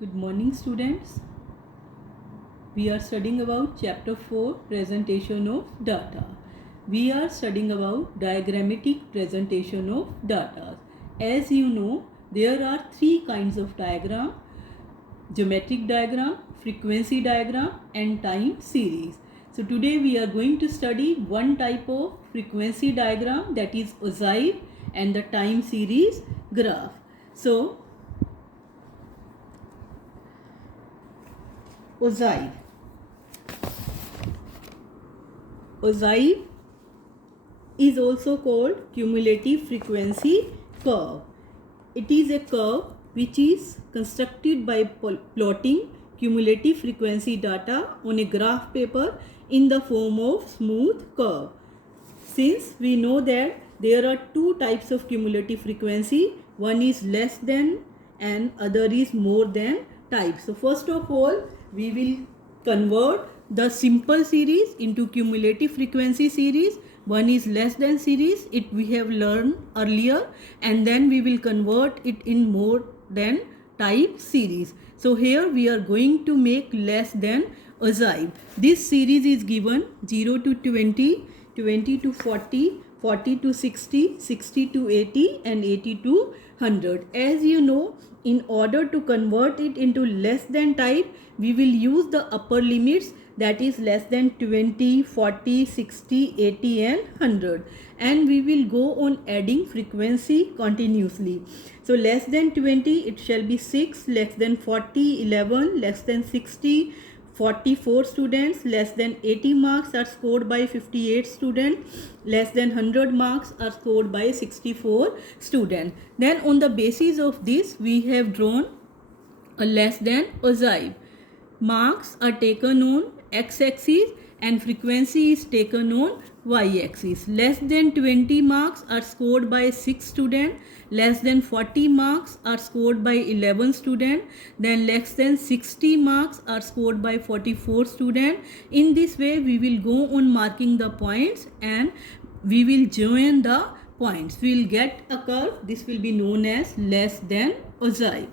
Good morning, students. We are studying about chapter 4, presentation of data. We are studying about diagrammatic presentation of data. As you know, there are three kinds of diagram: geometric diagram, frequency diagram, and time series. So today we are going to study one type of frequency diagram, that is ogive, and the time series graph. So ogive. Ogive is also called cumulative frequency curve. It is a curve which is constructed by plotting cumulative frequency data on a graph paper in the form of smooth curve. Since we know that there are two types of cumulative frequency, one is less than and other is more than type. So first of all, we will convert the simple series into cumulative frequency series. One is less than series, it we have learned earlier, and then we will convert it in more than type series. So here we are going to make less than ogive. This series is given 0 to 20, 20 to 40, 40 to 60, 60 to 80, and 80 to 100. As you know, in order to convert it into less than type, we will use the upper limits, that is less than 20, 40, 60, 80, and 100. And we will go on adding frequency continuously. So less than 20, it shall be 6, less than 40, 11, less than 60, 44 students, less than 80 marks are scored by 58 students, less than 100 marks are scored by 64 students. Then on the basis of this, we have drawn a less than ogive. Marks are taken on x-axis and frequency is taken on y-axis. Less than 20 marks are scored by 6 students, less than 40 marks are scored by 11 students, then less than 60 marks are scored by 44 students. In this way, we will go on marking the points and we will join the points. We will get a curve. This will be known as less than ogive.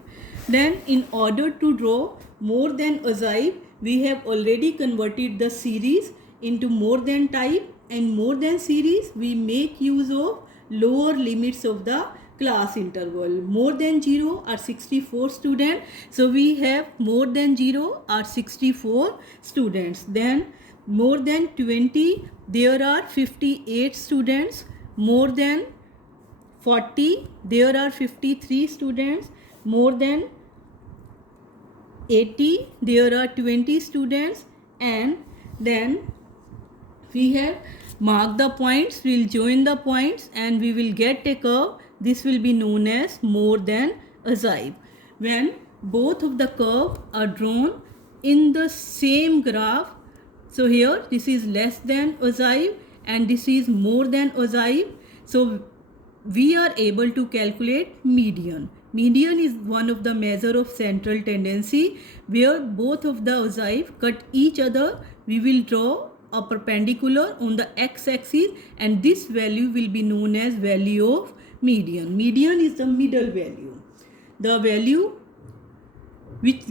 Then in order to draw more than ogive, we have already converted the series into more than type, and more than series we make use of lower limits of the class interval. More than 0 are 64 students, so we have more than 0 are 64 students. Then more than 20, there are 58 students. More than 40, there are 53 students. More than 80, there are 20 students. And then we have marked the points, we will join the points and we will get a curve. This will be known as more than ogive. When both of the curve are drawn in the same graph, so here this is less than ogive and this is more than ogive, so we are able to calculate median. Median is one of the measure of central tendency, where both of the ogive cut each other. We will draw a perpendicular on the x-axis and this value will be known as value of median. Median is the middle value. The value which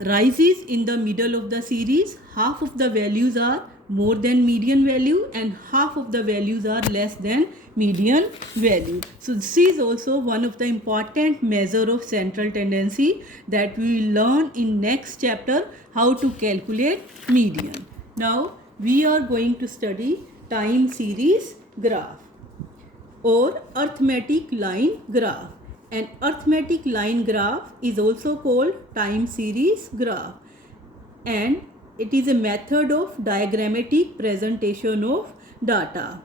rises in the middle of the series, half of the values are more than median value and half of the values are less than median value. So this is also one of the important measure of central tendency that we will learn in next chapter, how to calculate median. Now we are going to study time series graph or arithmetic line graph. An arithmetic line graph is also called time series graph, and it is a method of diagrammatic presentation of data.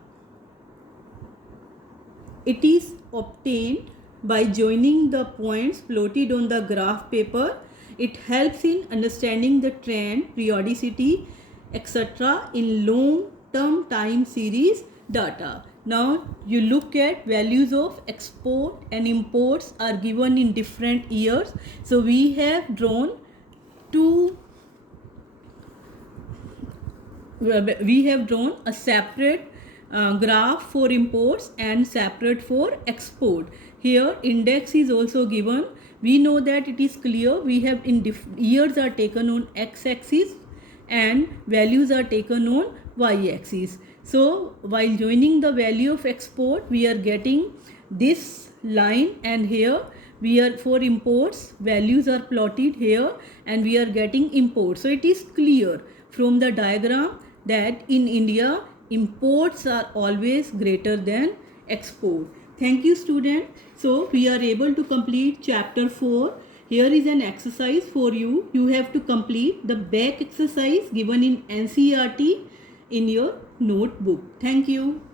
It is obtained by joining the points plotted on the graph paper. It helps in understanding the trend, periodicity, etc. in long-term time series data. Now you look at values of export and imports are given in different years. So we have drawn a separate graph for imports and separate for export. Here index is also given We know that it is clear. We have years are taken on x-axis and values are taken on y-axis. So while joining the value of export, we are getting this line, and here we are for imports, values are plotted here, and we are getting imports. So it is clear from the diagram that in India, imports are always greater than export. Thank you, student. So we are able to complete chapter 4. Here is an exercise for you. You have to complete the back exercise given in NCERT in your notebook. Thank you.